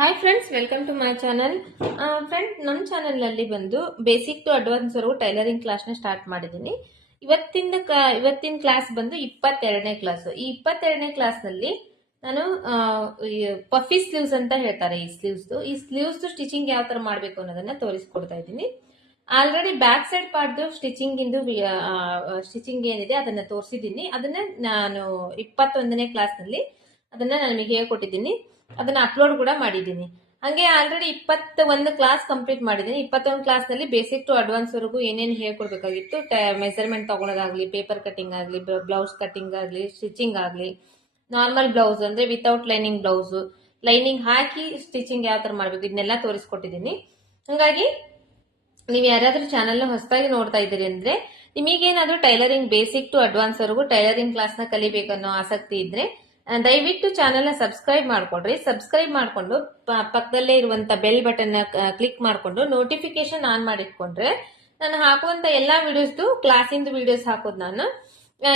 Hi friends welcome to my channel friend ನಮ್ಮ ಚಾನಲ್ನಲ್ಲಿ ಬಂದು ಬೇಸಿಕ್ ಟು ಅಡ್ವಾನ್ಸ್ ವರೆಗೂ ಟೈಲರಿಂಗ್ ಕ್ಲಾಸ್ನ ಸ್ಟಾರ್ಟ್ ಮಾಡಿದ್ದೀನಿ. ಇವತ್ತಿಂದ ಇವತ್ತಿನ ಕ್ಲಾಸ್ ಬಂದು ಇಪ್ಪತ್ತೆರಡನೇ ಕ್ಲಾಸ್ ಈ ಇಪ್ಪತ್ತೆರಡನೇ ಕ್ಲಾಸ್ನಲ್ಲಿ ನಾನು ಪಫಿ ಸ್ಲೀವ್ಸ್ ಅಂತ ಹೇಳ್ತಾರೆ ಈ ಸ್ಲೀವ್ಸ್ದು ಈ ಸ್ಲೀವ್ಸ್ದು ಸ್ಟಿಚಿಂಗ್ ಯಾವ ತರ ಮಾಡಬೇಕು ಅನ್ನೋದನ್ನ ತೋರಿಸ್ಕೊಡ್ತಾ ಇದ್ದೀನಿ. ಆಲ್ರೆಡಿ ಬ್ಯಾಕ್ ಸೈಡ್ ಪಾರ್ಟ್ದು ಸ್ಟಿಚಿಂಗ್ ಇಂದು ಸ್ಟಿಚಿಂಗ್ ಏನಿದೆ ಅದನ್ನ ತೋರಿಸಿದ್ದೀನಿ. ಅದನ್ನ ನಾನು ಇಪ್ಪತ್ತೊಂದನೇ ಕ್ಲಾಸ್ನಲ್ಲಿ ಅದನ್ನ ನಾನು ಹೇಳ್ಕೊಟ್ಟಿದ್ದೀನಿ. ಅದನ್ನ ಅಪ್ಲೋಡ್ ಕೂಡ ಮಾಡಿದ್ದೀನಿ. ಹಂಗೆ ಆಲ್ರೆಡಿ ಇಪ್ಪತ್ತ ಒಂದು ಕ್ಲಾಸ್ ಕಂಪ್ಲೀಟ್ ಮಾಡಿದ್ದೀನಿ. ಇಪ್ಪತ್ತೊಂದು ಕ್ಲಾಸ್ನಲ್ಲಿ ಬೇಸಿಕ್ ಟು ಅಡ್ವಾನ್ಸ್ ವರೆಗೂ ಏನೇನು ಹೇಳ್ಕೊಡ್ಬೇಕಾಗಿತ್ತು ಮೆಸರ್ಮೆಂಟ್ ತಗೊಳೋದಾಗ್ಲಿ ಪೇಪರ್ ಕಟಿಂಗ್ ಆಗಲಿ ಬ್ಲೌಸ್ ಕಟಿಂಗ್ ಆಗಲಿ ಸ್ಟಿಚಿಂಗ್ ಆಗಲಿ ನಾರ್ಮಲ್ ಬ್ಲೌಸ್ ಅಂದ್ರೆ ವಿತೌಟ್ ಲೈನಿಂಗ್ ಬ್ಲೌಸ್ ಲೈನಿಂಗ್ ಹಾಕಿ ಸ್ಟಿಚಿಂಗ್ ಯಾವ ತರ ಮಾಡಬೇಕು ಇದನ್ನೆಲ್ಲ ತೋರಿಸ್ಕೊಟ್ಟಿದ್ದೀನಿ. ಹಾಗಾಗಿ ನೀವು ಯಾರಾದ್ರೂ ಚಾನಲ್ನ ಹೊಸದಾಗಿ ನೋಡ್ತಾ ಇದ್ದೀರಿ ಅಂದ್ರೆ ನಿಮಗೇನಾದ್ರೂ ಟೈಲರಿಂಗ್ ಬೇಸಿಕ್ ಟು ಅಡ್ವಾನ್ಸ್ ವರೆಗೂ ಟೈಲರಿಂಗ್ ಕ್ಲಾಸ್ನ ಕಲಿಬೇಕನ್ನೋ ಆಸಕ್ತಿ ಇದ್ರೆ ಆ, ದಯವಿಟ್ಟು ಚಾನೆಲ್ನ ಸಬ್ಸ್ಕ್ರೈಬ್ ಮಾಡ್ಕೊಡ್ರಿ ಸಬ್ಸ್ಕ್ರೈಬ್ ಮಾಡಿಕೊಂಡು ಪಕ್ಕದಲ್ಲೇ ಇರುವಂತ ಬೆಲ್ ಬಟನ್ನ ಕ್ಲಿಕ್ ಮಾಡಿಕೊಂಡು ನೋಟಿಫಿಕೇಶನ್ ಆನ್ ಮಾಡಿಟ್ಕೊಂಡ್ರೆ ನಾನು ಹಾಕುವಂತ ಎಲ್ಲ ವಿಡಿಯೋಸ್ದು ಕ್ಲಾಸಿಂದು ವಿಡಿಯೋಸ್ ಹಾಕೋದು ನಾನು.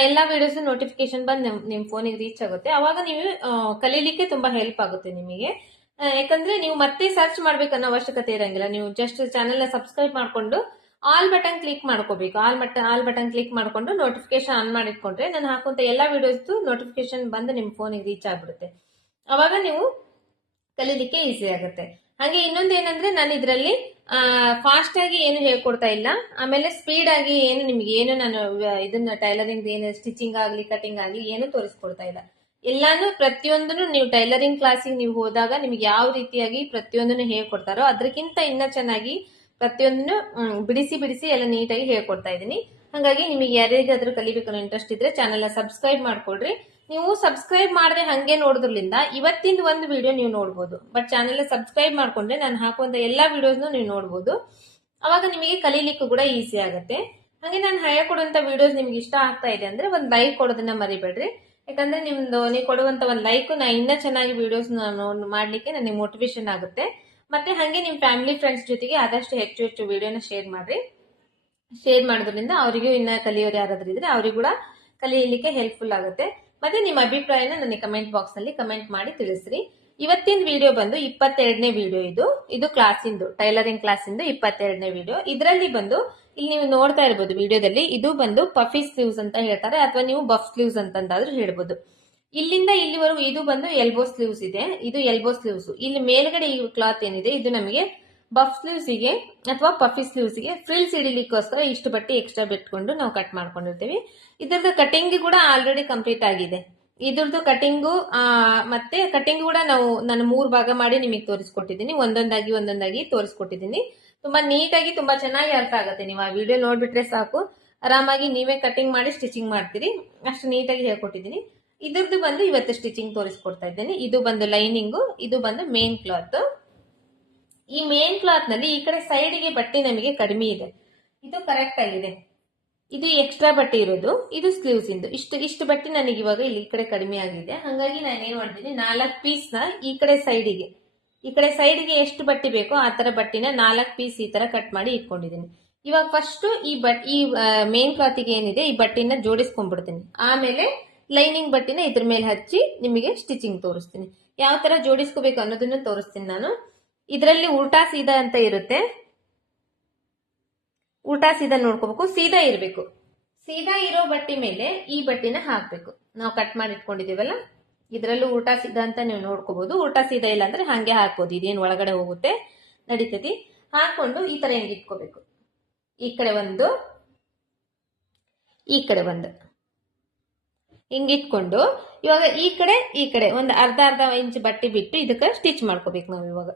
ಎಲ್ಲ ವಿಡಿಯೋಸ್ ನೋಟಿಫಿಕೇಶನ್ ಬಂದು ನಿಮ್ ನಿಮ್ಮ ಫೋನಿಗೆ ರೀಚ್ ಆಗುತ್ತೆ. ಅವಾಗ ನೀವು ಕಲೀಲಿಕ್ಕೆ ತುಂಬಾ ಹೆಲ್ಪ್ ಆಗುತ್ತೆ ನಿಮಗೆ. ಯಾಕಂದ್ರೆ ನೀವು ಮತ್ತೆ ಸರ್ಚ್ ಮಾಡ್ಬೇಕನ್ನೋ ಅವಶ್ಯಕತೆ ಇರಂಗಿಲ್ಲ. ನೀವು ಜಸ್ಟ್ ಚಾನೆಲ್ನ ಸಬ್ಸ್ಕ್ರೈಬ್ ಮಾಡ್ಕೊಂಡು ಆಲ್ ಬಟನ್ ಕ್ಲಿಕ್ ಮಾಡ್ಕೋಬೇಕು. All button all button click ಮಾಡಿಕೊಂಡು ನೋಟಿಫಿಕೇಶನ್ ಆನ್ ಮಾಡಿಟ್ಕೊಂಡ್ರೆ ನಾನು ಹಾಕುವಂತ ಎಲ್ಲಾ ವಿಡಿಯೋಸ್ದು ನೋಟಿಫಿಕೇಶನ್ ಬಂದು ನಿಮ್ಮ ಫೋನಿಗೆ ರೀಚ್ ಆಗ್ಬಿಡುತ್ತೆ. ಅವಾಗ ನೀವು ಕಲೀಲಿಕ್ಕೆ ಈಸಿ ಆಗುತ್ತೆ. ಹಾಗೆ ಇನ್ನೊಂದು ಏನಂದ್ರೆ ನಾನು ಇದರಲ್ಲಿ ಫಾಸ್ಟ್ ಆಗಿ ಏನು ಹೇಳ್ಕೊಡ್ತಾ ಇಲ್ಲ. ಆಮೇಲೆ ಸ್ಪೀಡ್ ಆಗಿ ಏನು ನಿಮ್ಗೆ ಏನು ನಾನು ಇದನ್ನ ಟೈಲರಿಂಗ್ ಏನು ಸ್ಟಿಚಿಂಗ್ ಆಗಲಿ ಕಟಿಂಗ್ ಆಗಲಿ ಏನು ತೋರಿಸ್ಕೊಡ್ತಾ ಇಲ್ಲ. ಎಲ್ಲಾನು ಪ್ರತಿಯೊಂದನ್ನು ನೀವು ಟೈಲರಿಂಗ್ ಕ್ಲಾಸಿಗೆ ನೀವು ಹೋದಾಗ ನಿಮ್ಗೆ ಯಾವ ರೀತಿಯಾಗಿ ಪ್ರತಿಯೊಂದನ್ನು ಹೇಳ್ಕೊಡ್ತಾರೋ ಅದಕ್ಕಿಂತ ಇನ್ನ ಚೆನ್ನಾಗಿ ಪ್ರತಿಯೊಂದನ್ನು ಬಿಡಿಸಿ ಬಿಡಿಸಿ ಎಲ್ಲ ನೀಟಾಗಿ ಹೇಳ್ಕೊಡ್ತಾ ಇದ್ದೀನಿ. ಹಾಗಾಗಿ ನಿಮಗೆ ಯಾರಿಗಾದ್ರೂ ಕಲಿಬೇಕನ್ನೋ ಇಂಟ್ರೆಸ್ಟ್ ಇದ್ರೆ ಚಾನೆಲ್ ಸಬ್ಸ್ಕ್ರೈಬ್ ಮಾಡ್ಕೊಡ್ರಿ ನೀವು ಸಬ್ಸ್ಕ್ರೈಬ್ ಮಾಡದೆ ಹಂಗೆ ನೋಡೋದ್ರಿಂದ ಇವತ್ತಿಂದ ಒಂದು ವಿಡಿಯೋ ನೀವು ನೋಡ್ಬೋದು. ಬಟ್ ಚಾನೆಲ್ ಸಬ್ಸ್ಕ್ರೈಬ್ ಮಾಡ್ಕೊಂಡ್ರೆ ನಾನು ಹಾಕುವಂತ ಎಲ್ಲಾ ವಿಡಿಯೋಸ್ನು ನೀವು ನೋಡ್ಬೋದು. ಅವಾಗ ನಿಮಗೆ ಕಲೀಲಿಕ್ಕೂ ಕೂಡ ಈಸಿ ಆಗುತ್ತೆ. ಹಾಗೆ ನಾನು ಹೇಳ್ಕೊಡುವಂಥ ವಿಡಿಯೋಸ್ ನಿಮ್ಗೆ ಇಷ್ಟ ಆಗ್ತಾ ಇದೆ ಅಂದ್ರೆ ಒಂದು ಲೈಕ್ ಕೊಡೋದನ್ನ ಮರಿಬೇಡ್ರಿ. ಯಾಕಂದ್ರೆ ನಿಮ್ಮದು ನೀವು ಕೊಡುವಂತ ಒಂದು ಲೈಕ್ ನಾನು ಇನ್ನೂ ಚೆನ್ನಾಗಿ ವಿಡಿಯೋಸ್ ಮಾಡ್ಲಿಕ್ಕೆ ನನಗೆ ಮೋಟಿವೇಶನ್ ಆಗುತ್ತೆ. ಮತ್ತೆ ಹಾಗೆ ನಿಮ್ಮ ಫ್ಯಾಮಿಲಿ ಫ್ರೆಂಡ್ಸ್ ಜೊತೆಗೆ ಆದಷ್ಟು ಹೆಚ್ಚು ಹೆಚ್ಚು ವಿಡಿಯೋನ ಶೇರ್ ಮಾಡ್ರಿ. ಶೇರ್ ಮಾಡೋದ್ರಿಂದ ಅವರಿಗೂ ಇನ್ನ ಕಲಿಯೋರು ಯಾರಾದ್ರೂ ಇದ್ರೆ ಅವರಿಗೂ ಕೂಡ ಕಲಿಯಲಿಕ್ಕೆ ಹೆಲ್ಪ್ಫುಲ್ ಆಗುತ್ತೆ. ಮತ್ತೆ ನಿಮ್ಮ ಅಭಿಪ್ರಾಯನ ನನಗೆ ಕಮೆಂಟ್ ಬಾಕ್ಸ್ನಲ್ಲಿ ಕಮೆಂಟ್ ಮಾಡಿ ತಿಳಿಸ್ರಿ. ಇವತ್ತಿನ ವಿಡಿಯೋ ಬಂದು ಇಪ್ಪತ್ತೆರಡನೇ ವಿಡಿಯೋ ಇದು. ಇದು ಕ್ಲಾಸಿಂದು ಟೈಲರಿಂಗ್ ಕ್ಲಾಸಿಂದು ಇಪ್ಪತ್ತೆರಡನೇ ವಿಡಿಯೋ ಇದರಲ್ಲಿ ಬಂದು, ಇಲ್ಲಿ ನೀವು ನೋಡ್ತಾ ಇರ್ಬೋದು ವಿಡಿಯೋದಲ್ಲಿ ಇದು ಬಂದು ಪಫಿ ಸ್ಲೀವ್ಸ್ ಅಂತ ಹೇಳ್ತಾರೆ, ಅಥವಾ ನೀವು ಬಫ್ ಸ್ಲೀವ್ಸ್ ಅಂತಂದಾದ್ರೂ ಹೇಳ್ಬೋದು. ಇಲ್ಲಿಂದ ಇಲ್ಲಿವರೆಗೂ ಇದು ಬಂದು ಎಲ್ಬೋ ಸ್ಲೀವ್ಸ್ ಇದೆ. ಇದು ಎಲ್ಬೋ ಸ್ಲೀವ್ಸ್ ಇಲ್ಲಿ ಮೇಲ್ಗಡೆ ಈ ಕ್ಲಾತ್ ಏನಿದೆ, ಇದು ನಮಗೆ ಬಫ್ ಸ್ಲೀವ್ಸಿಗೆ ಅಥವಾ ಪಫಿ ಸ್ಲೀವ್ಸಿಗೆ ಫ್ರಿಲ್ಸ್ ಹಿಡಿಲಿಕ್ಕೋಸ್ಕರ ಇಷ್ಟು ಬಟ್ಟೆ ಎಕ್ಸ್ಟ್ರಾ ಬಿಟ್ಕೊಂಡು ನಾವು ಕಟ್ ಮಾಡ್ಕೊಂಡಿರ್ತೀವಿ. ಇದರದ್ದು ಕಟಿಂಗ್ ಕೂಡ ಆಲ್ರೆಡಿ ಕಂಪ್ಲೀಟ್ ಆಗಿದೆ. ಇದ್ರದ್ದು ಕಟಿಂಗು ಮತ್ತೆ ಕಟಿಂಗ್ ಕೂಡ ನಾವು ನಾನು ಮೂರು ಭಾಗ ಮಾಡಿ ನಿಮಗೆ ತೋರಿಸ್ಕೊಟ್ಟಿದ್ದೀನಿ. ಒಂದೊಂದಾಗಿ ಒಂದೊಂದಾಗಿ ತೋರಿಸ್ಕೊಟ್ಟಿದ್ದೀನಿ. ತುಂಬಾ ನೀಟಾಗಿ ತುಂಬಾ ಚೆನ್ನಾಗಿ ಅರ್ಥ ಆಗುತ್ತೆ. ನೀವು ಆ ವಿಡಿಯೋ ನೋಡ್ಬಿಟ್ರೆ ಸಾಕು. ಆರಾಮಾಗಿ ನೀವೇ ಕಟಿಂಗ್ ಮಾಡಿ ಸ್ಟಿಚಿಂಗ್ ಮಾಡ್ತೀರಿ. ಅಷ್ಟು ನೀಟಾಗಿ ಹೇಳ್ಕೊಟ್ಟಿದ್ದೀನಿ. ಇದ್ರದ್ದು ಬಂದು ಇವತ್ತು ಸ್ಟಿಚಿಂಗ್ ತೋರಿಸ್ಕೊಡ್ತಾ ಇದ್ದೇನೆ. ಇದು ಬಂದು ಲೈನಿಂಗು ಇದು ಬಂದು ಮೇನ್ ಕ್ಲಾತ್ ಈ ಮೇನ್ ಕ್ಲಾತ್ನಲ್ಲಿ ಈ ಕಡೆ ಸೈಡ್ಗೆ ಬಟ್ಟೆ ನಮಗೆ ಕಡಿಮೆ ಇದೆ. ಇದು ಕರೆಕ್ಟ್ ಆಗಿದೆ. ಇದು ಎಕ್ಸ್ಟ್ರಾ ಬಟ್ಟೆ ಇರೋದು. ಇದು ಸ್ಲೀವ್ಸ್ ಇಂದು. ಇಷ್ಟು ಇಷ್ಟು ಬಟ್ಟೆ ನನಗೆ ಇವಾಗ ಇಲ್ಲಿ ಈ ಕಡೆ ಕಡಿಮೆ ಆಗಿದೆ. ಹಾಗಾಗಿ ನಾನು ಏನ್ ಮಾಡ್ತೀನಿ, ನಾಲ್ಕು ಪೀಸ್ನ ಈ ಕಡೆ ಸೈಡಿಗೆ ಈ ಕಡೆ ಸೈಡ್ಗೆ ಎಷ್ಟು ಬಟ್ಟೆ ಬೇಕೋ ಆ ತರ ಬಟ್ಟೆನ ನಾಲ್ಕು ಪೀಸ್ ಈ ತರ ಕಟ್ ಮಾಡಿ ಇಟ್ಕೊಂಡಿದ್ದೀನಿ. ಇವಾಗ ಫಸ್ಟ್ ಈ ಬಟ್, ಈ ಮೇನ್ ಕ್ಲಾತಿಗೆ ಏನಿದೆ, ಈ ಬಟ್ಟೆನ ಜೋಡಿಸ್ಕೊಂಡ್ಬಿಡ್ತೀನಿ. ಆಮೇಲೆ ಲೈನಿಂಗ್ ಬಟ್ಟೆನ ಇದ್ರ ಮೇಲೆ ಹಚ್ಚಿ ನಿಮಗೆ ಸ್ಟಿಚಿಂಗ್ ತೋರಿಸ್ತೀನಿ. ಯಾವ ತರ ಜೋಡಿಸ್ಕೋಬೇಕು ಅನ್ನೋದನ್ನ ತೋರಿಸ್ತೀನಿ ನಾನು. ಇದರಲ್ಲಿ ಉಲ್ಟಾ ಸೀದಾ ಅಂತ ಇರುತ್ತೆ. ಉಲ್ಟಾ ಸೀದಾ ನೋಡ್ಕೋಬೇಕು. ಸೀದಾ ಇರಬೇಕು. ಸೀದಾ ಇರೋ ಬಟ್ಟೆ ಮೇಲೆ ಈ ಬಟ್ಟೆನ ಹಾಕ್ಬೇಕು. ನಾವು ಕಟ್ ಮಾಡಿ ಇಟ್ಕೊಂಡಿದೀವಲ್ಲ ಇದರಲ್ಲೂ ಉಲ್ಟಾ ಸೀದಾ ಅಂತ ನೀವು ನೋಡ್ಕೋಬಹುದು ಉಲ್ಟಾ ಸೀದಾ ಇಲ್ಲ ಅಂದ್ರೆ ಹಂಗೆ ಹಾಕ್ಬೋದು. ಇದೇನು ಒಳಗಡೆ ಹೋಗುತ್ತೆ? ನಡೀತೈತಿ. ಹಾಕೊಂಡು ಈ ತರ ಹೆಂಗೆ ಇಟ್ಕೋಬೇಕು. ಈ ಕಡೆ ಒಂದು, ಈ ಕಡೆ ಒಂದು. ಹಿಂಗಿಟ್ಕೊಂಡು ಇವಾಗ ಈ ಕಡೆ ಈ ಕಡೆ ಒಂದು ಅರ್ಧ ಅರ್ಧ ಇಂಚ್ ಬಟ್ಟೆ ಬಿಟ್ಟು ಇದಕ್ಕೆ ಸ್ಟಿಚ್ ಮಾಡ್ಕೋಬೇಕು ನಾವು ಇವಾಗ.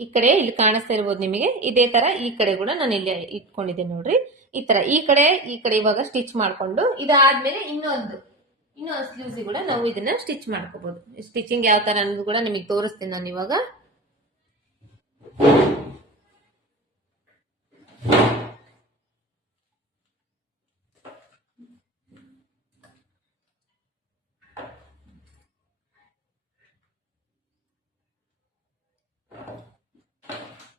ಈ ಕಡೆ ಇಲ್ಲಿ ಕಾಣಿಸ್ತಾ ಇರ್ಬೋದು ನಿಮಗೆ. ಇದೇ ತರ ಈ ಕಡೆ ಕೂಡ ನಾನು ಇಲ್ಲಿ ಇಟ್ಕೊಂಡಿದ್ದೆ ನೋಡ್ರಿ. ಈ ತರ ಈ ಕಡೆ ಈ ಕಡೆ ಇವಾಗ ಸ್ಟಿಚ್ ಮಾಡ್ಕೊಂಡು ಇದಾದ್ಮೇಲೆ ಇನ್ನೊಂದು ಇನ್ನೊಂದು ಸ್ಲೂಸಿ ಕೂಡ ನಾವು ಇದನ್ನ ಸ್ಟಿಚ್ ಮಾಡ್ಕೋಬಹುದು ಸ್ಟಿಚಿಂಗ್ ಯಾವ ತರ ಅನ್ನೋದು ಕೂಡ ನಿಮಗೆ ತೋರಿಸ್ತೀನಿ ನಾನು ಇವಾಗ.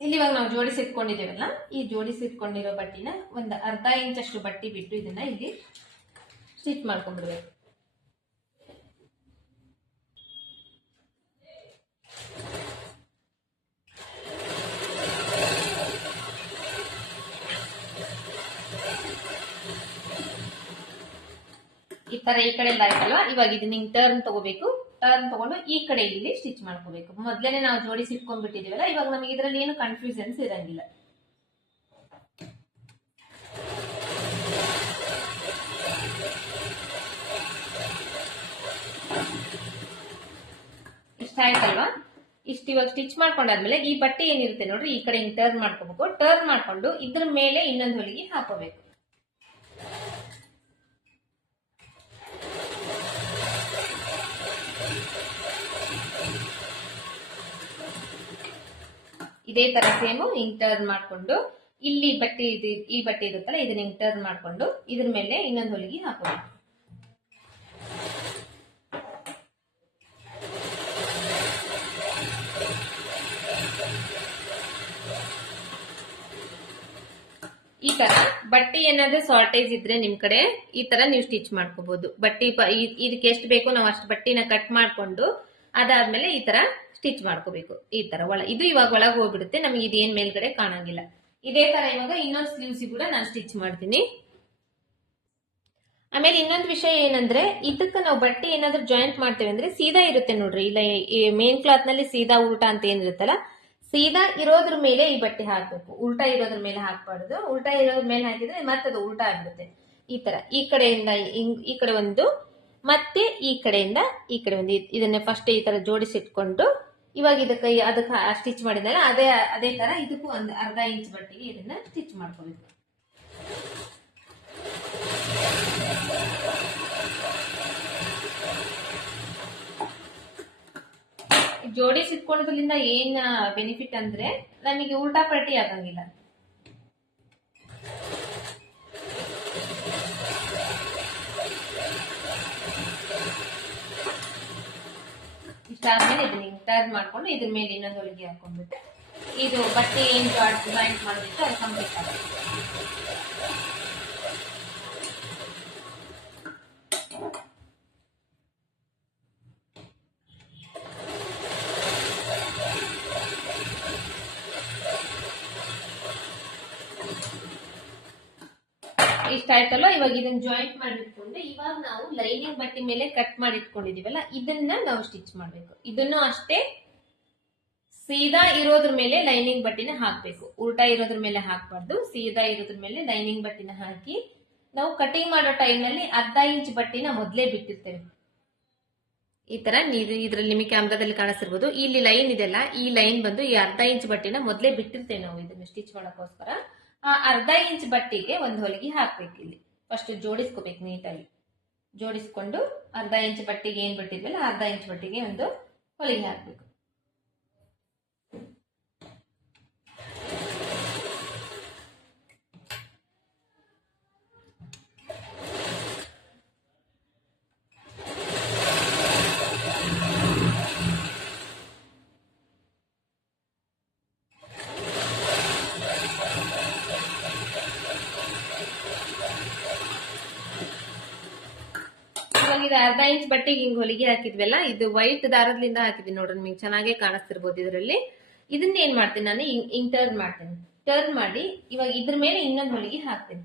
ಇಲ್ಲಿ ಇವಾಗ ನಾವು ಜೋಡಿಸಿ ಇಟ್ಕೊಂಡಿದ್ದೇವಲ್ಲ ಈ ಜೋಡಿಸಿ ಇಟ್ಕೊಂಡಿರೋ ಬಟ್ಟಿನ ಒಂದು ಅರ್ಧ ಇಂಚಷ್ಟು ಬಟ್ಟಿ ಬಿಟ್ಟು ಇದನ್ನ ಇಲ್ಲಿ ಸ್ಟಿಚ್ ಮಾಡ್ಕೊಂಡ್ಬಿಡ್ಬೇಕು. ಈ ತರ ಈ ಕಡೆ ಅಲ್ವಾ ಇವಾಗ ಇದನ್ನ ಟರ್ನ್ ತಗೋಬೇಕು. ಟರ್ನ್ ತಗೊಂಡು ಈ ಕಡೆ ಇಲ್ಲಿ ಸ್ಟಿಚ್ ಮಾಡ್ಕೋಬೇಕು. ಮೊದ್ಲೇನೆ ನಾವು ಜೋಡಿಸಿ ಇಟ್ಕೊಂಡ್ಬಿಟ್ಟಿದೀವಲ್ಲ ಇವಾಗ ನಮಗೆ ಇದರಲ್ಲಿ ಏನು ಕನ್ಫ್ಯೂಷನ್ಸ್ ಇರಂಗಿಲ್ಲ. ಇಷ್ಟ ಆಯ್ತಲ್ವಾ? ಇಷ್ಟು ಇವಾಗ ಸ್ಟಿಚ್ ಮಾಡ್ಕೊಂಡಾದ್ಮೇಲೆ ಈ ಬಟ್ಟೆ ಏನಿರುತ್ತೆ ನೋಡ್ರಿ, ಈ ಕಡೆ ಟರ್ನ್ ಮಾಡ್ಕೋಬೇಕು. ಟರ್ನ್ ಮಾಡ್ಕೊಂಡು ಇದ್ರ ಮೇಲೆ ಇನ್ನೊಂದು ಹೊಲಿಗೆ ಹಾಕೋಬೇಕು. ಇದೇ ತರ ಸೇಮು ಹಿಂಗ್ ಟರ್ನ್ ಮಾಡ್ಕೊಂಡು, ಇಲ್ಲಿ ಬಟ್ಟೆ ಇದು, ಈ ಬಟ್ಟೆ ಇರುತ್ತಲ್ಲ, ಇದನ್ನ ಹಿಂಗ್ ಟರ್ನ್ ಮಾಡ್ಕೊಂಡು, ಇದ್ರ ಮೇಲೆ ಇನ್ನೊಂದು ಹೊಲಿಗೆ ಹಾಕೋಣ. ಈ ತರ, ಬಟ್ಟೆ ಏನಾದ್ರೂ ಶಾರ್ಟೇಜ್ ಇದ್ರೆ ನಿಮ್ ಕಡೆ, ಈ ತರ ನೀವು ಸ್ಟಿಚ್ ಮಾಡ್ಕೋಬಹುದು ಬಟ್ಟೆ ಇದಕ್ಕೆ ಎಷ್ಟು ಬೇಕೋ ನಾವು ಅಷ್ಟು ಬಟ್ಟಿನ ಕಟ್ ಮಾಡ್ಕೊಂಡು, ಅದಾದ್ಮೇಲೆ ಈ ತರ ಸ್ಟಿಚ್ ಮಾಡ್ಕೋಬೇಕು. ಈ ತರ ಒಳ, ಇದು ಇವಾಗ ಒಳಗೆ ಹೋಗ್ಬಿಡುತ್ತೆ, ನಮಗೆ ಇದೇನ್ ಮೇಲ್ಗಡೆ ಕಾಣಂಗಿಲ್ಲ. ಇದೇ ತರ ಇವಾಗ ಇನ್ನೊಂದು ಸ್ಲೀವ್ಸ್ ಕೂಡ ನಾನು ಸ್ಟಿಚ್ ಮಾಡ್ತೀನಿ. ಆಮೇಲೆ ಇನ್ನೊಂದು ವಿಷಯ ಏನಂದ್ರೆ, ಇದಕ್ಕೆ ನಾವು ಬಟ್ಟೆ ಏನಾದ್ರೂ ಜಾಯಿಂಟ್ ಮಾಡ್ತೇವೆ ಅಂದ್ರೆ ಸೀದಾ ಇರುತ್ತೆ ನೋಡ್ರಿ, ಇಲ್ಲ ಮೇನ್ ಕ್ಲಾತ್ನಲ್ಲಿ ಸೀದಾ ಉಲ್ಟಾ ಅಂತ ಏನಿರುತ್ತಲ್ಲ ಸೀದಾ ಇರೋದ್ರ ಮೇಲೆ ಈ ಬಟ್ಟೆ ಹಾಕ್ಬೇಕು. ಉಲ್ಟಾ ಇರೋದ್ರ ಮೇಲೆ ಹಾಕ್ಬಾರ್ದು. ಉಲ್ಟಾ ಇರೋದ್ರ ಮೇಲೆ ಹಾಕಿದ್ರೆ ಮತ್ತೆ ಅದು ಉಲ್ಟಾ ಆಗ್ಬಿಡುತ್ತೆ. ಈ ತರ. ಈ ಕಡೆಯಿಂದ ಈ ಕಡೆ ಒಂದು, ಮತ್ತೆ ಈ ಕಡೆಯಿಂದ ಈ ಕಡೆ ಒಂದು, ಇದನ್ನೇ ಫಸ್ಟ್ ಈ ತರ ಜೋಡಿಸಿಟ್ಕೊಂಡು ಇವಾಗ ಇದಕ್ಕೆ ಅದಕ್ಕೆ ಸ್ಟಿಚ್ ಮಾಡಿದ್ನಲ್ಲ, ಅದೇ ಅದೇ ತರ ಇದಕ್ಕೂ ಒಂದು ಅರ್ಧ ಇಂಚ್ ಬಟ್ಟೆಗೆ ಇದನ್ನ ಸ್ಟಿಚ್ ಮಾಡ್ಕೋಬೇಕು. ಜೋಡಿಸಿಟ್ಕೊಳ್ಳೋದ್ರಿಂದ ಏನ್ ಬೆನಿಫಿಟ್ ಅಂದ್ರೆ ನಮಗೆ ಉಲ್ಟಾ ಪಲ್ಟಿ ಆಗಂಗಿಲ್ಲ. ಇಷ್ಟಾದ್ಮೇಲೆ ಇದನ್ನ ಹಿಂಗ್ ಟರ್ನ್ ಮಾಡ್ಕೊಂಡು ಇದ್ರ ಮೇಲೆ ಇನ್ನೊಂದು ಹೊಲಿಗೆ ಹಾಕೊಂಡ್ಬಿಟ್ಟು ಇದು ಬಟ್ಟೆ ಏನ್ ಜಾಯಿಂಟ್ ಮಾಡೋದಿತ್ತು ಅದು ಕಂಪ್ಲೀಟ್ ಆಗುತ್ತೆ ಇಷ್ಟ ಆಯ್ತಲ್ಲ ಇವಾಗ ಇದನ್ನ ಜಾಯಿಂಟ್ ಮಾಡಿಟ್ಕೊಂಡು ಇವಾಗ ನಾವು ಲೈನಿಂಗ್ ಬಟ್ಟೆ ಮೇಲೆ ಕಟ್ ಮಾಡಿ ಇಟ್ಕೊಂಡಿದೀವಲ್ಲ ಇದನ್ನ ನಾವು ಸ್ಟಿಚ್ ಮಾಡಬೇಕು. ಇದನ್ನು ಅಷ್ಟೇ ಸೀದಾ ಇರೋದ್ರ ಮೇಲೆ ಲೈನಿಂಗ್ ಬಟ್ಟಿನ ಹಾಕ್ಬೇಕು. ಉಲ್ಟಾ ಇರೋದ್ರ ಮೇಲೆ ಹಾಕ್ಬಾರ್ದು. ಸೀದಾ ಇರೋದ್ರ ಮೇಲೆ ಲೈನಿಂಗ್ ಬಟ್ಟಿನ ಹಾಕಿ, ನಾವು ಕಟಿಂಗ್ ಮಾಡೋ ಟೈಮ್ನಲ್ಲಿ ಅರ್ಧ ಇಂಚ್ ಬಟ್ಟಿನ ಮೊದಲೇ ಬಿಟ್ಟಿರ್ತೇವೆ. ಈ ತರ ಇದ್ರಲ್ಲಿ ನಿಮಗೆ ಕ್ಯಾಮ್ರಾದಲ್ಲಿ ಕಾಣಿಸಿರ್ಬೋದು. ಇಲ್ಲಿ ಲೈನ್ ಇದೆಲ್ಲ ಈ ಲೈನ್ ಬಂದು ಈ ಅರ್ಧ ಇಂಚ್ ಬಟ್ಟಿನ ಮೊದಲೇ ಬಿಟ್ಟಿರ್ತೇವೆ ನಾವು ಇದನ್ನ ಸ್ಟಿಚ್ ಮಾಡೋಕ್ಕೋಸ್ಕರ. ಆ ಅರ್ಧ ಇಂಚ್ ಬಟ್ಟಿಗೆ ಒಂದು ಹೊಲಿಗೆ ಹಾಕ್ಬೇಕು ಇಲ್ಲಿ. ಫಸ್ಟ್ ಜೋಡಿಸ್ಕೋಬೇಕು ನೀಟಾಗಿ ಜೋಡಿಸ್ಕೊಂಡು ಅರ್ಧ ಇಂಚ್ ಬಟ್ಟಿಗೆ ಏನ್ ಬಿಟ್ಟಿದ್ವಲ್ಲ ಅರ್ಧ ಇಂಚ್ ಬಟ್ಟಿಗೆ ಒಂದು ಹೊಲಿಗೆ ಹಾಕ್ಬೇಕು. ಇಂಚ್ ಬಟ್ಟೆಗೆ ಹಿಂಗ್ ಹೊಲಿಗೆ ಹಾಕಿದ್ವಲ್ಲ, ಇದು ವೈಟ್ ದಾರದಿಂದ ಹಾಕಿದ್ವಿ ನೋಡ್ರಿ ನಿಮ್ಗೆ ಚೆನ್ನಾಗೆ ಕಾಣಿಸ್ತಿರ್ಬೋದು ಇದರಲ್ಲಿ. ಇದನ್ನ ಏನ್ ಮಾಡ್ತೀನಿ ನಾನು, ಹಿಂಗ್ ಟರ್ನ್ ಮಾಡ್ತೀನಿ. ಟರ್ನ್ ಮಾಡಿ, ಇವಾಗ ಇದ್ರ ಮೇಲೆ ಇನ್ನೊಂದು ಹೊಲಿಗೆ ಹಾಕ್ತೀನಿ.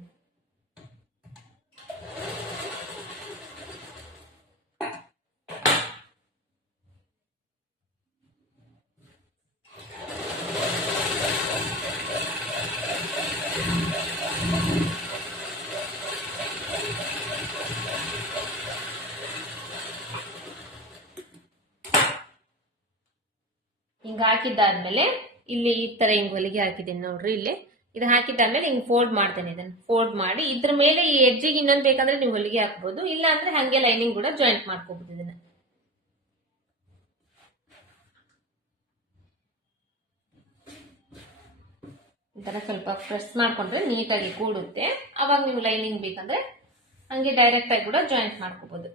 ಹಾಕಿದ್ದಾದ್ಮೇಲೆ ಇಲ್ಲಿ ಈ ತರ ಹಿಂಗ್ ಹೊಲಿಗೆ ಹಾಕಿದ್ದೀನಿ ನೋಡ್ರಿ ಇಲ್ಲಿ. ಇದು ಹಾಕಿದ್ದಾದ್ಮೇಲೆ ಹಿಂಗ್ ಫೋಲ್ಡ್ ಮಾಡ್ತೇನೆ ಇದನ್ನ. ಫೋಲ್ಡ್ ಮಾಡಿ ಇದ್ರ ಮೇಲೆ ಈ ಎಡ್ಜಿಗೆ ಇನ್ನೊಂದು ಬೇಕಂದ್ರೆ ನೀವು ಹೊಲಿಗೆ ಹಾಕ್ಬೋದು. ಇಲ್ಲ ಅಂದ್ರೆ ಹಂಗೆ ಲೈನಿಂಗ್ ಕೂಡ ಜಾಯಿಂಟ್ ಮಾಡ್ಕೋಬಹುದು ಇದನ್ನ. ತರ ಸ್ವಲ್ಪ ಪ್ರೆಸ್ ಮಾಡ್ಕೊಂಡ್ರೆ ನೀಟಾಗಿ ಕೂಡುತ್ತೆ. ಅವಾಗ ನೀವು ಲೈನಿಂಗ್ ಬೇಕಂದ್ರೆ ಹಂಗೆ ಡೈರೆಕ್ಟ್ ಆಗಿ ಕೂಡ ಜಾಯಿಂಟ್ ಮಾಡ್ಕೋಬಹುದು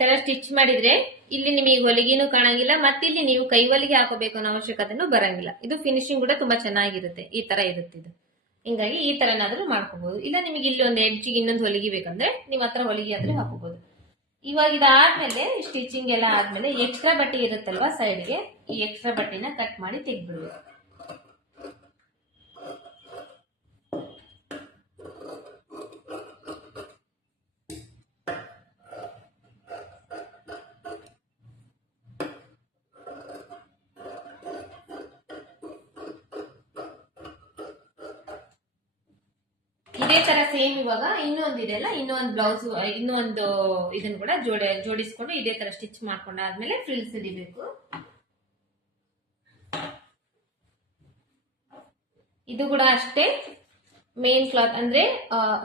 ತರ ಸ್ಟಿಚ್ ಮಾಡಿದ್ರೆ ಇಲ್ಲಿ ನಿಮಗೆ ಹೊಲಿಗೆನೂ ಕಾಣಂಗಿಲ್ಲ ಮತ್ತೆ ಇಲ್ಲಿ ನೀವು ಕೈ ಹೊಲಿಗೆ ಹಾಕೋಬೇಕು ಅನ್ನೋ ಅವಶ್ಯಕತೆನು ಬರಂಗಿಲ್ಲ. ಇದು ಫಿನಿಶಿಂಗ್ ಕೂಡ ತುಂಬಾ ಚೆನ್ನಾಗಿರುತ್ತೆ. ಈ ತರ ಇರುತ್ತೆ ಇದು. ಹಿಂಗಾಗಿ ಈ ತರನಾದ್ರೂ ಮಾಡ್ಕೋಬಹುದು ಇಲ್ಲ ನಿಮಗೆ ಇಲ್ಲಿ ಒಂದು ಎಡ್ಜಿಗೆ ಇನ್ನೊಂದು ಹೊಲಿಗೆ ಬೇಕಂದ್ರೆ ನಿಮ್ಮ ಹತ್ರ ಹೊಲಿಗೆ ಆದ್ರೆ ಹಾಕೋಬಹುದು ಇವಾಗ ಇದಾದ್ಮೇಲೆ ಸ್ಟಿಚಿಂಗ್ ಎಲ್ಲ ಆದ್ಮೇಲೆ ಎಕ್ಸ್ಟ್ರಾ ಬಟ್ಟೆ ಇರುತ್ತಲ್ವಾ ಸೈಡ್ಗೆ ಈ ಎಕ್ಸ್ಟ್ರಾ ಬಟ್ಟೆನ ಕಟ್ ಮಾಡಿ ತೆಗ್ದ್ಬಿಡ್ಬೇಕು. ಇದೇ ತರ ಸೇಮ್ ಇವಾಗ ಇನ್ನೊಂದ್ ಇದೆಲ್ಲ ಇದೆಯಲ್ಲ ಇನ್ನೂ ಒಂದು ಬ್ಲೌಸ್ ಇನ್ನೊಂದು ಇದನ್ನ ಕೂಡ ಜೋಡಿ, ಜೋಡಿಸ್ಕೊಂಡು ಇದೇ ತರ ಸ್ಟಿಚ್ ಮಾಡ್ಕೊಂಡಾದ್ಮೇಲೆ ಫ್ರಿಲ್ಸ್ ಹಿಡಿಬೇಕು ಇದು ಕೂಡ ಅಷ್ಟೇ. ಮೇನ್ ಕ್ಲಾತ್ ಅಂದ್ರೆ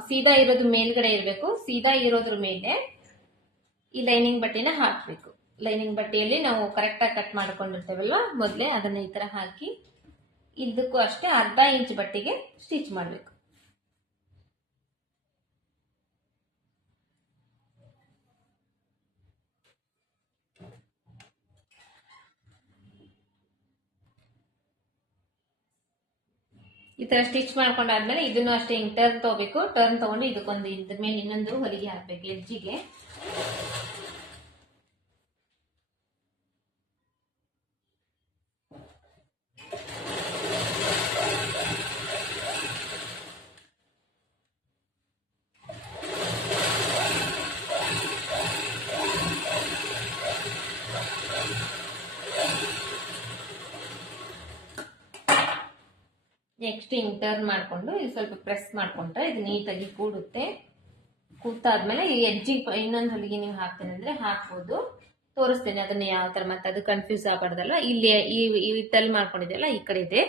ಸೀದಾ ಇರೋದು ಮೇಲ್ಗಡೆ ಇರಬೇಕು. ಸೀದಾ ಇರೋದ್ರ ಮೇಲೆ ಈ ಲೈನಿಂಗ್ ಬಟ್ಟೆನ ಹಾಕ್ಬೇಕು. ಲೈನಿಂಗ್ ಬಟ್ಟೆಯಲ್ಲಿ ನಾವು ಕರೆಕ್ಟ್ ಆಗಿ ಕಟ್ ಮಾಡ್ಕೊಂಡಿರ್ತೇವಲ್ವ? ಮೊದಲೇ ಅದನ್ನ ಈ ತರ ಹಾಕಿ, ಇದಕ್ಕೂ ಅಷ್ಟೇ ಅರ್ಧ ಇಂಚ್ ಬಟ್ಟೆಗೆ ಸ್ಟಿಚ್ ಮಾಡಬೇಕು. ಈ ತರ ಸ್ಟಿಚ್ ಮಾಡ್ಕೊಂಡಾದ್ಮೇಲೆ ಇದನ್ನು ಅಷ್ಟೇ ಹಿಂಗ್ ಟರ್ನ್ ತಗೋಬೇಕು. ಟರ್ನ್ ತಗೊಂಡು ಇದಕ್ಕೊಂದು ಇದ್ರ ಮೇಲೆ ಇನ್ನೊಂದು ಹೊಲಿಗೆ ಹಾಕ್ಬೇಕು ಎಡ್ಜಿಗೆ ನೆಕ್ಸ್ಟ್ ಹಿಂಗೆ ಟರ್ನ್ ಮಾಡಿಕೊಂಡು ಇದು ಸ್ವಲ್ಪ ಪ್ರೆಸ್ ಮಾಡಿಕೊಂಡ್ರೆ ಇದು ನೀಟಾಗಿ ಕೂಡುತ್ತೆ. ಕೂತಾದ್ಮೇಲೆ ಈ ಎಡ್ಜಿಗೆ ಇನ್ನೊಂದು ಹೊಲಿಗೆ ನೀವು ಹಾಕ್ತೇನೆ ಅಂದ್ರೆ ಹಾಕ್ಬೋದು. ತೋರಿಸ್ತೇನೆ ಅದನ್ನ ಯಾವ ಥರ ಮತ್ತೆ ಅದು ಕನ್ಫ್ಯೂಸ್ ಆಗಬಾರ್ದಲ್ಲ ಇಲ್ಲಿ ಈ ತಲೆ ಮಾಡ್ಕೊಂಡಿದೆಯಲ್ಲ, ಈ ಕಡೆ ಇದೆ.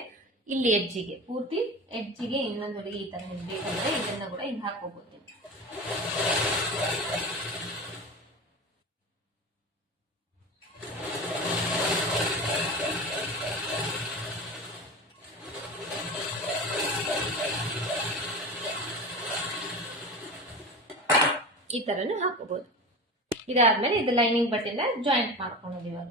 ಇಲ್ಲಿ ಎಜ್ಜಿಗೆ ಪೂರ್ತಿ ಎಜ್ಜಿಗೆ ಇನ್ನೊಂದು ಹೊಲಿಗೆ ಈ ತರ ನಿಮ್ಗೆ ಬೇಕಂದ್ರೆ ಇದನ್ನ ಕೂಡ ಹಿಂಗೆ ಹಾಕೋಬಹುದು ಈ ತರನು ಹಾಕೋಬಹುದು ಇದಾದ್ಮೇಲೆ ಇದು ಲೈನಿಂಗ್ ಬಟ್ಟೆನ ಜಾಯಿಂಟ್ ಮಾಡ್ಕೊಳ್ಳೋದು ಇವಾಗ.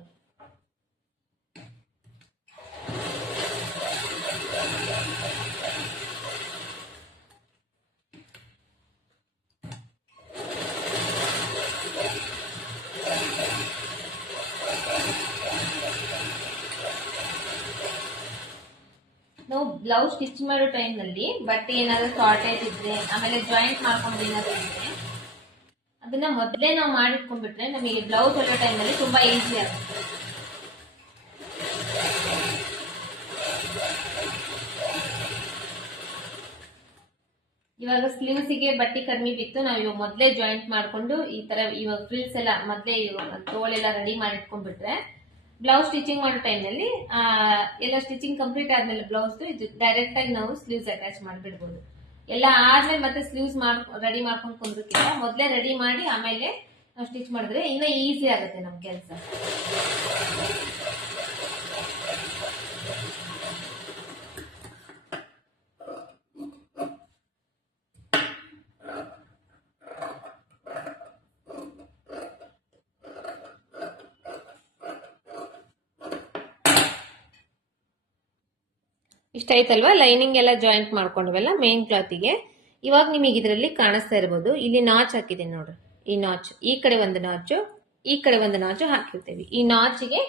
ನಾವು ಬ್ಲೌಸ್ ಸ್ಟಿಚ್ ಮಾಡೋ ಟೈಮ್ನಲ್ಲಿ ಬಟ್ಟೆ ಏನಾದರೂ ಶಾರ್ಟೇಜ್ ಇದ್ರೆ, ಆಮೇಲೆ ಜಾಯಿಂಟ್ ಮಾಡ್ಕೊಂಡು ಏನಾದರೂ ಇದ್ರೆ ಅದನ್ನ ಮೊದಲೇ ನಾವು ಮಾಡಿಟ್ಕೊಂಡ್ಬಿಟ್ರೆ ನಮಗೆ ಬ್ಲೌಸ್ ಹೊಲಿಯೋ ಟೈಮಲ್ಲಿ ತುಂಬಾ ಈಸಿ ಆಗುತ್ತೆ. ಇವಾಗ ಸ್ಲೀವ್ಸ್ಗೆ ಬಟ್ಟೆ ಕಡಿಮೆ ಬಿತ್ತು, ನಾವು ಇವಾಗ ಮೊದಲೇ ಜಾಯಿಂಟ್ ಮಾಡ್ಕೊಂಡು ಈ ತರ ಇವಾಗ ಫ್ರಿಲ್ಸ್ ಎಲ್ಲ ಮೊದಲೇ ತೋಳೆಲ್ಲ ರೆಡಿ ಮಾಡಿಟ್ಕೊಂಡ್ಬಿಟ್ರೆ ಬ್ಲೌಸ್ ಸ್ಟಿಚಿಂಗ್ ಮಾಡೋ ಟೈಮ್ನಲ್ಲಿ ಎಲ್ಲ ಸ್ಟಿಚಿಂಗ್ ಕಂಪ್ಲೀಟ್ ಆದ್ಮೇಲೆ ಬ್ಲೌಸ್ ಡೈರೆಕ್ಟ್ ಆಗಿ ನಾವು ಸ್ಲೀವ್ಸ್ ಅಟ್ಯಾಚ್ ಮಾಡಿಬಿಡ್ಬೋದು. ಎಲ್ಲ ಆದ್ಮೇಲೆ ಮತ್ತೆ ಸ್ಲೀವ್ಸ್ ರೆಡಿ ಮಾಡ್ಕೊಂಡು ಕುಂದ್ರಕ್ಕಿಂತ ಮೊದಲೇ ರೆಡಿ ಮಾಡಿ ಆಮೇಲೆ ಸ್ಟಿಚ್ ಮಾಡಿದ್ರೆ ಇನ್ನೂ ಈಸಿ ಆಗುತ್ತೆ ನಮ್ಮ ಕೆಲಸ. ಇಷ್ಟ ಆಯ್ತಲ್ವಾ? ಲೈನಿಂಗ್ ಎಲ್ಲ ಜಾಯಿಂಟ್ ಮಾಡ್ಕೊಂಡ್ವಲ್ಲ ಮೇನ್ ಕ್ಲಾತಿಗೆ ಇವಾಗ ನಿಮಗೆ ಇದರಲ್ಲಿ ಕಾಣಿಸ್ತಾ ಇರ್ಬೋದು. ಇಲ್ಲಿ ನಾಚ್ ಹಾಕಿದೆ ನೋಡ್ರಿ. ಈ ನಾಚ್ ಈ ಕಡೆ ಒಂದು ನಾಚು ಈ ಕಡೆ ಒಂದು ನಾಚು ಹಾಕಿರ್ತೀವಿ. ಈ ನಾಚಿಗೆ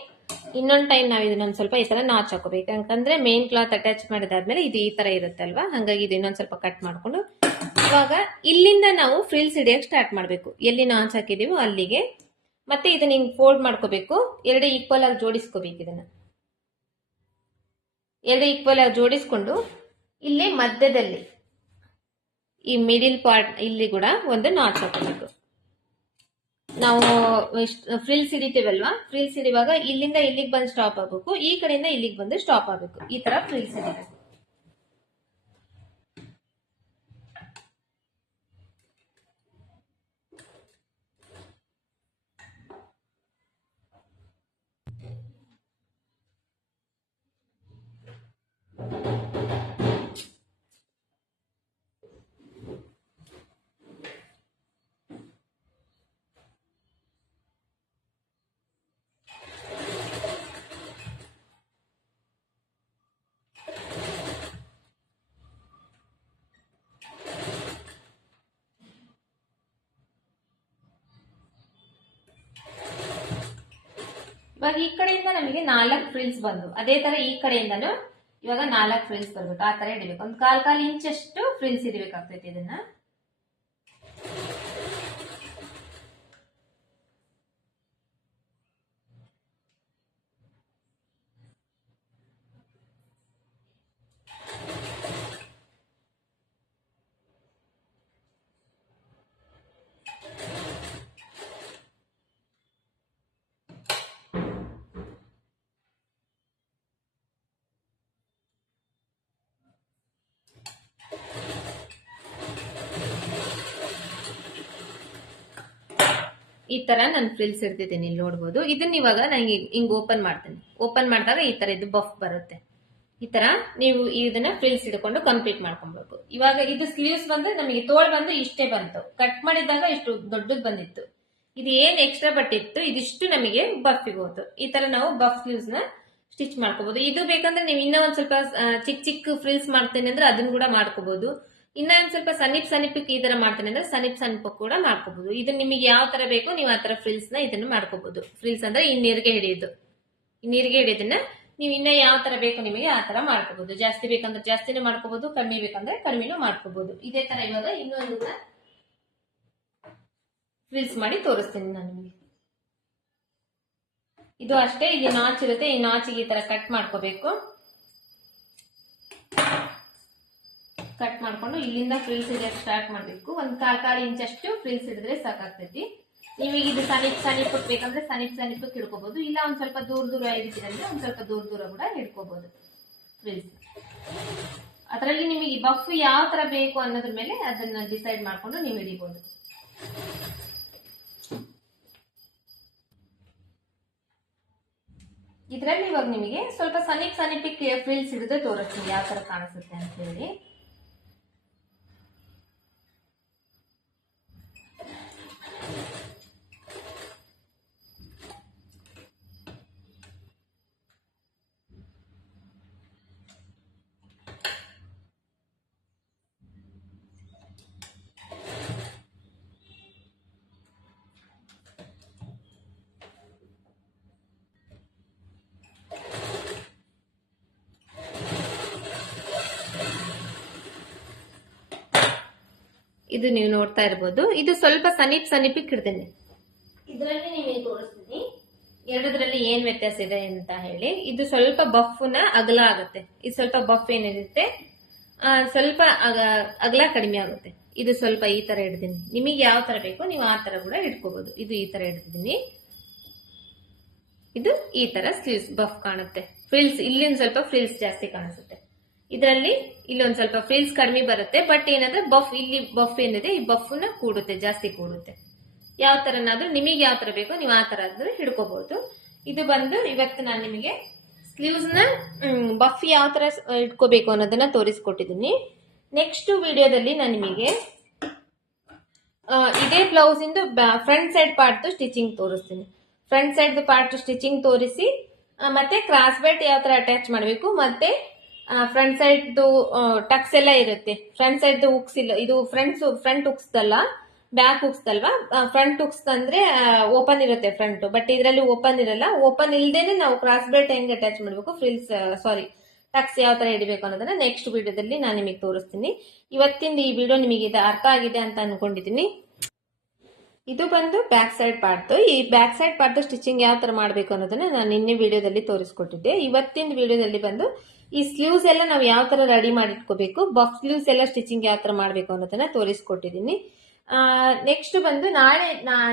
ಇನ್ನೊಂದು ಟೈಮ್ ನಾವು ಇದನ್ನೊಂದು ಸ್ವಲ್ಪ ಈ ತರ ನಾಚ್ ಹಾಕೋಬೇಕು ಯಾಕಂದ್ರೆ ಮೇನ್ ಕ್ಲಾತ್ ಅಟ್ಯಾಚ್ ಮಾಡಿದಾದ್ಮೇಲೆ ಇದು ಈ ತರ ಇರುತ್ತಲ್ವಾ? ಹಂಗಾಗಿ ಇದು ಇನ್ನೊಂದ್ ಸ್ವಲ್ಪ ಕಟ್ ಮಾಡ್ಕೊಂಡು. ಇವಾಗ ಇಲ್ಲಿಂದ ನಾವು ಫ್ರಿಲ್ಸ್ ಹಿಡಿಯಕ್ ಸ್ಟಾರ್ಟ್ ಮಾಡಬೇಕು. ಎಲ್ಲಿ ನಾಚ್ ಹಾಕಿದೀವೋ ಅಲ್ಲಿಗೆ. ಮತ್ತೆ ಇದನ್ನ ಹಿಂಗ್ ಫೋಲ್ಡ್ ಮಾಡ್ಕೋಬೇಕು. ಎರಡು ಈಕ್ವಲ್ ಆಗಿ ಜೋಡಿಸ್ಕೋಬೇಕು ಇದನ್ನ. ಎರಡು ಈಕ್ವಲ್ ಆಗಿ ಜೋಡಿಸ್ಕೊಂಡು ಇಲ್ಲಿ ಮಧ್ಯದಲ್ಲಿ. ಈ ಮಿಡಿಲ್ ಪಾರ್ಟ್ ಇಲ್ಲಿ ಕೂಡ ಒಂದು ನಾಟ್ ಹಾಕೋಬೇಕು. ನಾವು ಫ್ರಿಲ್ಸ್ ಹಿಡಿತೀವಲ್ವಾ ಫ್ರಿಲ್ಸ್ ಹಿಡಿಯುವಾಗ ಇಲ್ಲಿಂದ ಇಲ್ಲಿಗೆ ಬಂದು ಸ್ಟಾಪ್ ಆಗಬೇಕು. ಈ ಕಡೆಯಿಂದ ಇಲ್ಲಿಗೆ ಬಂದು ಸ್ಟಾಪ್ ಆಗಬೇಕು. ಈ ತರ ಫ್ರಿಲ್ಸ್ ಹಿಡಿಬೇಕು ಇವಾಗ ಈ ಕಡೆಯಿಂದ ನಮಗೆ ನಾಲ್ಕು ಫ್ರಿಲ್ಸ್ ಬಂದು, ಅದೇ ತರ ಈ ಕಡೆಯಿಂದನು ಇವಾಗ ನಾಲ್ಕು ಫ್ರಿಲ್ಸ್ ಬರ್ಬೇಕು. ಆ ತರ ಹಿಡಿಬೇಕು ಒಂದು ಕಾಲ್ ಕಾಲ್ ಇಂಚಷ್ಟು ಫ್ರಿಲ್ಸ್ ಇಡಬೇಕಾಗ್ತೈತಿ ಇದನ್ನ. ಈ ತರ ನಾನು ಫ್ರಿಲ್ಸ್ ಇರ್ತಿದ್ದೀನಿ ಇಲ್ಲಿ ನೋಡ್ಬೋದು. ಇದನ್ನ ಇವಾಗ ನನಗೆ ಹಿಂಗ್ ಓಪನ್ ಮಾಡ್ತೀನಿ. ಓಪನ್ ಮಾಡಿದಾಗ ಈ ತರ ಇದು ಬಫ್ ಬರುತ್ತೆ. ಈ ತರ ನೀವು ಇದನ್ನ ಫ್ರಿಲ್ಸ್ ಹಿಡ್ಕೊಂಡು ಕಂಪ್ಲೀಟ್ ಮಾಡ್ಕೊಬೇಕು ಇವಾಗ ಇದು ಸ್ಲೀವ್ಸ್ ಬಂದ್ರೆ ನಮಗೆ ತೋಳ್ ಬಂದು ಇಷ್ಟೇ ಬಂತು. ಕಟ್ ಮಾಡಿದಾಗ ಇಷ್ಟು ದೊಡ್ಡದು ಬಂದಿತ್ತು. ಇದು ಏನ್ ಎಕ್ಸ್ಟ್ರಾ ಬಟ್ ಇತ್ತು ಇದಿಷ್ಟು ನಮಗೆ ಬಫ್ ಹೋಯ್ತು ಈ ತರ ನಾವು ಬಫ್ ಸ್ಲೀವ್ಸ್ನ ಸ್ಟಿಚ್ ಮಾಡ್ಕೋಬಹುದು ಇದು ಬೇಕಂದ್ರೆ ನೀವು ಇನ್ನೂ ಒಂದ್ ಸ್ವಲ್ಪ ಚಿಕ್ಕ ಚಿಕ್ಕ ಫ್ರಿಲ್ಸ್ ಮಾಡ್ತೇನೆ ಅಂದ್ರೆ ಅದನ್ನ ಕೂಡ ಮಾಡ್ಕೋಬಹುದು ಇನ್ನ ಸ್ವಲ್ಪ ಸನಿಪ್ ಸನಿಪಕ್ಕೆ ಈ ತರ ಮಾಡ್ತೇನೆ ಅಂದ್ರೆ ಸನಿಪ್ ಸನಿಪ ಕೂಡ ಮಾಡ್ಕೋಬಹುದು ಇದು ನಿಮಗೆ ಯಾವ ತರ ಬೇಕು ನೀವು ಆ ತರ ಫ್ರಿಲ್ಸ್ನ ಇದನ್ನ ಮಾಡ್ಕೋಬಹುದು ಫ್ರಿಲ್ಸ್ ಅಂದ್ರೆ ಈ ನೀರಿಗೆ ಹಿಡಿಯೋದು. ಈ ನೀರಿಗೆ ಹಿಡಿಯೋದನ್ನ ನೀವು ಇನ್ನ ಯಾವ ತರ ಬೇಕು ನಿಮಗೆ ಆ ತರ ಮಾಡ್ಕೋಬಹುದು ಜಾಸ್ತಿ ಬೇಕಂದ್ರೆ ಜಾಸ್ತಿನೂ ಮಾಡ್ಕೋಬಹುದು ಕಮ್ಮಿ ಬೇಕಂದ್ರೆ ಕಮ್ಮಿನೂ ಮಾಡ್ಕೋಬಹುದು ಇದೇ ತರ ಇವಾಗ ಇನ್ನೊಂದು ಫ್ರಿಲ್ಸ್ ಮಾಡಿ ತೋರಿಸ್ತೀನಿ ನಾನು ನಿಮಗೆ. ಇದು ಅಷ್ಟೇ ಇಲ್ಲಿ ನಾಚ್ ಇರುತ್ತೆ, ಈ ನಾಚಿಗೆ ಈ ತರ ಕಟ್ ಮಾಡ್ಕೋಬೇಕು. ಕಟ್ ಮಾಡ್ಕೊಂಡು ಇಲ್ಲಿಂದ ಫ್ರಿಲ್ಸ್ ಹಿಡಿಯೋಕೆ ಸ್ಟಾರ್ಟ್ ಮಾಡಬೇಕು. ಒಂದು ಕಾಲ್ ಇಂಚ್ ಇಂಚಷ್ಟು ಫ್ರಿಲ್ಸ್ ಹಿಡಿದ್ರೆ ಸಾಕಾಗ್ತೈತಿ. ನೀವೀಗ ಇದು ಸನಿಪ್ ಸನಿಪ್ ಬೇಕಂದ್ರೆ ಸನಿಪ್ ಸನಿಪ್ ಹಿಡ್ಕೋಬಹುದು ಇಲ್ಲ ಒಂದ್ ಸ್ವಲ್ಪ ದೂರ ದೂರ ಇದ್ದೀರಂದ್ರೆ ಒಂದ್ ಸ್ವಲ್ಪ ದೂರ ದೂರ ಕೂಡ ಹಿಡ್ಕೋಬಹುದು ಫ್ರಿಲ್ಸ್ ಅದರಲ್ಲಿ ನಿಮಗೆ ಬಫ್ ಯಾವ ತರ ಬೇಕು ಅನ್ನೋದ್ರ ಮೇಲೆ ಅದನ್ನ ಡಿಸೈಡ್ ಮಾಡ್ಕೊಂಡು ನೀವು ಹಿಡಿಬಹುದು ಇದರಲ್ಲಿ ಇವಾಗ ನಿಮಗೆ ಸ್ವಲ್ಪ ಸನಿಪ್ ಸನಿಪಿಕ್ ಫ್ರಿಲ್ಸ್ ಹಿಡಿದ್ರೆ ತೋರಿಸ್ತೀನಿ ಯಾವ ತರ ಕಾಣಿಸುತ್ತೆ ಅಂತ ಹೇಳಿ ಇದು ನೀವು ನೋಡ್ತಾ ಇರ್ಬೋದು. ಇದು ಸ್ವಲ್ಪ ಸನಿಪ್ ಸನಿಪಿಕ್ ಇಡ್ತೀನಿ ಇದರಲ್ಲಿ ನಿಮಗೆ ತೋರಿಸ್ತೀನಿ. ಎರಡರಲ್ಲಿ ಏನ್ ವ್ಯತ್ಯಾಸ ಇದೆ ಅಂತ ಹೇಳಿ. ಇದು ಸ್ವಲ್ಪ ಬಫ್ನ ಅಗಲ ಆಗುತ್ತೆ. ಇದು ಸ್ವಲ್ಪ ಬಫ್ ಏನಿರುತ್ತೆ ಸ್ವಲ್ಪ ಅಗ- ಅಗಲ ಕಡಿಮೆ ಆಗುತ್ತೆ. ಇದು ಸ್ವಲ್ಪ ಈ ತರ ಇಡ್ತೀನಿ ನಿಮಗೆ ಯಾವ ತರ ಬೇಕೋ ನೀವು ಆ ತರ ಕೂಡ ಇಟ್ಕೋಬಹುದು ಇದು ಈ ತರ ಇಡ್ತೀನಿ ಇದು ಈ ತರ ಸ್ಲೀವ್ಸ್ ಬಫ್ ಕಾಣುತ್ತೆ. ಫ್ರಿಲ್ಸ್ ಇಲ್ಲಿಂದ ಸ್ವಲ್ಪ ಫ್ರಿಲ್ಸ್ ಜಾಸ್ತಿ ಕಾಣಿಸುತ್ತೆ. ಇದರಲ್ಲಿ ಇಲ್ಲೊಂದ್ ಸ್ವಲ್ಪ ಫ್ರಿಲ್ಸ್ ಕಡಿಮೆ ಬರುತ್ತೆ ಬಟ್ ಏನಂದ್ರೆ ಬಫ್ ಇಲ್ಲಿ ಬಫ್ ಏನಿದೆ, ಈ ಬಫ್ನ ಕೂಡುತ್ತೆ, ಜಾಸ್ತಿ ಕೂಡುತ್ತೆ. ಯಾವ ತರನಾದ್ರೂ, ನಿಮಗೆ ಯಾವ ತರ ಬೇಕೋ ನೀವು ಆ ತರ ಆದ್ರೂ ಹಿಡ್ಕೋಬಹುದು ಇದು ಬಂದು ಇವತ್ತು ನಾನು ನಿಮಗೆ ಸ್ಲೀವ್ಸ್ನ ಬಫ್ ಯಾವ ತರ ಇಟ್ಕೋಬೇಕು ಅನ್ನೋದನ್ನ ತೋರಿಸ್ಕೊಟ್ಟಿದ್ದೀನಿ. ನೆಕ್ಸ್ಟ್ ವಿಡಿಯೋದಲ್ಲಿ ನಾನು ನಿಮಗೆ ಇದೇ ಬ್ಲೌಸ್ ಇಂದು ಫ್ರಂಟ್ ಸೈಡ್ ಪಾರ್ಟ್ ಸ್ಟಿಚಿಂಗ್ ತೋರಿಸ್ತೀನಿ. ಫ್ರಂಟ್ ಸೈಡ್ ಪಾರ್ಟ್ ಸ್ಟಿಚಿಂಗ್ ತೋರಿಸಿ ಮತ್ತೆ ಕ್ರಾಸ್ ಬೆಲ್ಟ್ ಯಾವ ತರ ಅಟ್ಯಾಚ್ ಮಾಡಬೇಕು, ಮತ್ತೆ ಫ್ರಂಟ್ ಸೈಡ್ ಟಕ್ಸ್ ಎಲ್ಲ ಇರುತ್ತೆ. ಫ್ರಂಟ್ ಸೈಡ್ ಉಕ್ಸ್ ಇಲ್ಲ. ಇದು ಫ್ರಂಟ್ ಫ್ರಂಟ್ ಉಕ್ಸ್ದಲ್ಲ ಬ್ಯಾಕ್ ಉಕ್ಸ್ದಲ್ವಾ ಫ್ರಂಟ್ ಉಕ್ಸ್ ಅಂದ್ರೆ ಓಪನ್ ಇರುತ್ತೆ ಫ್ರಂಟ್ ಬಟ್ ಇದರಲ್ಲಿ ಓಪನ್ ಇರಲ್ಲ. ಓಪನ್ ಇಲ್ದೇನೆ ನಾವು ಕ್ರಾಸ್ ಬೆಲ್ಟ್ ಹೆಂಗ್ ಅಟ್ಯಾಚ್ ಮಾಡಬೇಕು? ಫ್ರಿಲ್ಸ್ ಸಾರಿ ಟಕ್ಸ್ ಯಾವ ತರ ಇಡಬೇಕು ಅನ್ನೋದನ್ನ ನೆಕ್ಸ್ಟ್ ವಿಡಿಯೋದಲ್ಲಿ ನಾನು ನಿಮಗೆ ತೋರಿಸ್ತೀನಿ. ಇವತ್ತಿಂದ ಈ ವಿಡಿಯೋ ನಿಮಗೆ ಇದು ಅರ್ಥ ಆಗಿದೆ ಅಂತ ಅನ್ಕೊಂಡಿದ್ದೀನಿ ಇದು ಬಂದು ಬ್ಯಾಕ್ ಸೈಡ್ ಪಾರ್ಟ್ ಈ ಬ್ಯಾಕ್ ಸೈಡ್ ಪಾರ್ಟ್ ಸ್ಟಿಚಿಂಗ್ ಯಾವ ತರ ಮಾಡಬೇಕು ಅನ್ನೋದನ್ನ ನಾನು ನಿನ್ನೆ ವಿಡಿಯೋದಲ್ಲಿ ತೋರಿಸ್ಕೊಟ್ಟಿದ್ದೆ. ಇವತ್ತಿನ ವಿಡಿಯೋದಲ್ಲಿ ಬಂದು ಈ ಸ್ಲೀವ್ಸ್ ಎಲ್ಲ ನಾವು ಯಾವ ತರ ರೆಡಿ ಮಾಡಿಟ್ಕೋಬೇಕು? ಬಾಕ್ಸ್ ಸ್ಲೀವ್ಸ್ ಎಲ್ಲ ಸ್ಟಿಚಿಂಗ್ ಯಾವ ತರ ಮಾಡಬೇಕು ಅನ್ನೋದನ್ನ ತೋರಿಸ್ಕೊಟ್ಟಿದ್ದೀನಿ ನೆಕ್ಸ್ಟ್ ಬಂದು ನಾಳೆ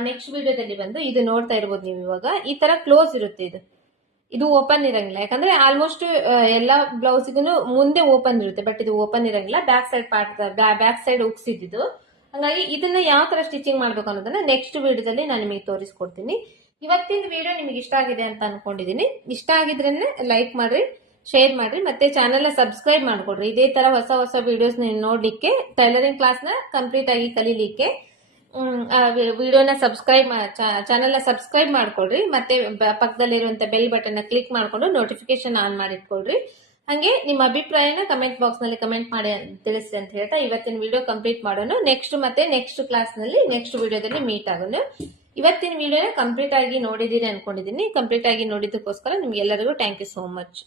ನೆಕ್ಸ್ಟ್ ವಿಡಿಯೋದಲ್ಲಿ ಬಂದು ಇದು ನೋಡ್ತಾ ಇರ್ಬೋದು ನೀವು ಇವಾಗ. ಈ ತರ ಕ್ಲೋಸ್ ಇರುತ್ತೆ ಇದು. ಇದು ಓಪನ್ ಇರಂಗಿಲ್ಲ. ಯಾಕಂದ್ರೆ ಆಲ್ಮೋಸ್ಟ್ ಎಲ್ಲ ಬ್ಲೌಸಿಗೂ ಮುಂದೆ ಓಪನ್ ಇರುತ್ತೆ. ಬಟ್ ಇದು ಓಪನ್ ಇರಂಗಿಲ್ಲ. Back side part back side ಉಕ್ಸಿದ್ದು ಹಾಗಾಗಿ ಇದನ್ನ ಯಾವ ತರ ಸ್ಟಿಚಿಂಗ್ ಮಾಡ್ಬೇಕು ಅನ್ನೋದನ್ನ ನೆಕ್ಸ್ಟ್ ವಿಡಿಯೋದಲ್ಲಿ ನಾನು ನಿಮಗೆ ತೋರಿಸ್ಕೊಡ್ತೀನಿ. ಇವತ್ತಿನ ವಿಡಿಯೋ ನಿಮಗೆ ಇಷ್ಟ ಆಗಿದೆ ಅಂತ ಅನ್ಕೊಂಡಿದ್ದೀನಿ ಇಷ್ಟ ಆಗಿದ್ರೆ ಲೈಕ್ ಮಾಡ್ರಿ. ಶೇರ್ ಮಾಡ್ರಿ, ಮತ್ತೆ ಚಾನೆಲ್ ಸಬ್ಸ್ಕ್ರೈಬ್ ಮಾಡ್ಕೊಡ್ರಿ. ಇದೇ ತರ ಹೊಸ ಹೊಸ ವಿಡಿಯೋಸ್ ನೋಡ್ಲಿಕ್ಕೆ ಟೈಲರಿಂಗ್ ಕ್ಲಾಸ್ನ ಕಂಪ್ಲೀಟ್ ಆಗಿ ಕಲೀಲಿಕ್ಕೆ ವಿಡಿಯೋನ ಸಬ್ಸ್ಕ್ರೈಬ್ ಚಾನೆಲ್ ಸಬ್ಸ್ಕ್ರೈಬ್ ಮಾಡ್ಕೊಡ್ರಿ. ಮತ್ತೆ ಪಕ್ಕದಲ್ಲಿರುವಂತ ಬೆಲ್ ಬಟನ್ ಕ್ಲಿಕ್ ಮಾಡ್ಕೊಂಡು ನೋಟಿಫಿಕೇಶನ್ ಆನ್ ಮಾಡಿಟ್ಕೊಡ್ರಿ. ಹಂಗೆ ನಿಮ್ಮ ಅಭಿಪ್ರಾಯನ ಕಮೆಂಟ್ ಬಾಕ್ಸ್ನಲ್ಲಿ ಕಮೆಂಟ್ ಮಾಡಿ ತಿಳಿಸಿ ಅಂತ ಹೇಳ್ತಾ ಇವತ್ತಿನ ವಿಡಿಯೋ ಕಂಪ್ಲೀಟ್ ಮಾಡೋಣ. ನೆಕ್ಸ್ಟ್ ಮತ್ತೆ ನೆಕ್ಸ್ಟ್ ಕ್ಲಾಸ್ನಲ್ಲಿ ನೆಕ್ಸ್ಟ್ ವಿಡಿಯೋದಲ್ಲಿ ಮೀಟ್ ಆಗೋಣ. ಇವತ್ತಿನ ವಿಡಿಯೋನ ಕಂಪ್ಲೀಟ್ ಆಗಿ ನೋಡಿದ್ದೀರಿ ಅನ್ಕೊಂಡಿದ್ದೀನಿ. ಕಂಪ್ಲೀಟ್ ಆಗಿ ನೋಡಿದ್ದಕ್ಕೋಸ್ಕರ ನಿಮ್ಗೆಲ್ಲರಿಗೂ ಥ್ಯಾಂಕ್ ಯು ಸೋ ಮಚ್